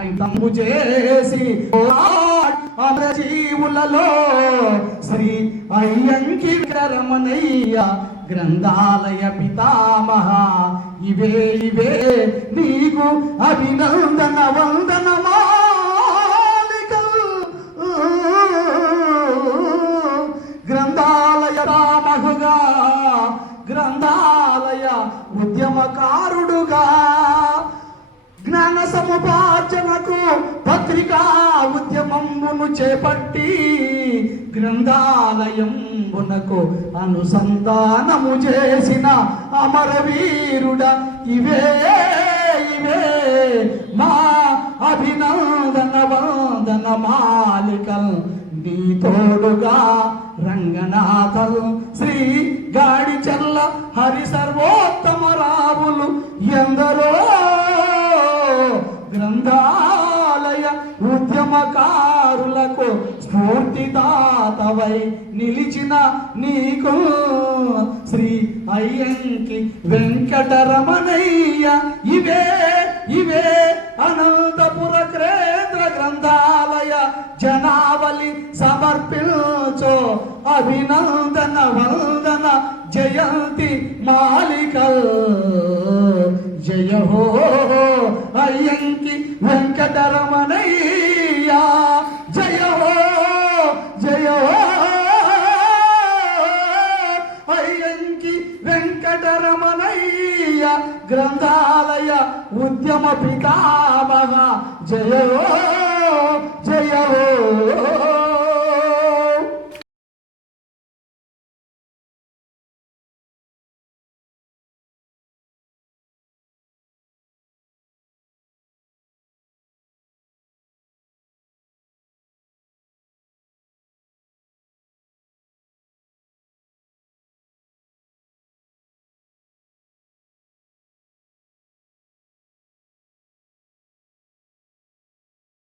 ఐతంబు చేసి అమరజీవులలో శ్రీ అయ్యంకి రమణయ్య గ్రంథాలయ పితామహ ఇవే ఇవే నీకు అభినందన వందనమాలికలు గ్రంథాలయ రామహుగా గ్రంథాలయ ఉద్యమకారుడుగా జ్ఞాన సముపార్జనకు పత్రికా ఉద్యమమును చేపట్టి గ్రంథాలయంబునకు అనుసంధానము చేసిన అమరవీరుడ ఇవే ఇవే మా అభినందన వందన మాలికల్ నీ తోడుగా రంగనాథలు శ్రీ గాడిచల్ల హరి సర్వోత్తమ రావులు ఎందరో గ్రంథాలయ ఉద్యమకారులకు స్ఫూర్తిదాతవై నిలిచిన నీకు శ్రీ అయ్యంకి వెంకటరమణయ్య ఇవే ఇవే అనంతపుర కేంద్ర గ్రంథాలయ జనావళి సమర్పించో అభినందన వందన జయంతి మాలికల్ జయ హో అయ్యంకి వెంకటరమణయ్య జయ హో జయ హో అయ్యంకి వెంకటరమణయ్య గ్రంథాలయ ఉద్యమ పితామహ జయ హో జయ హో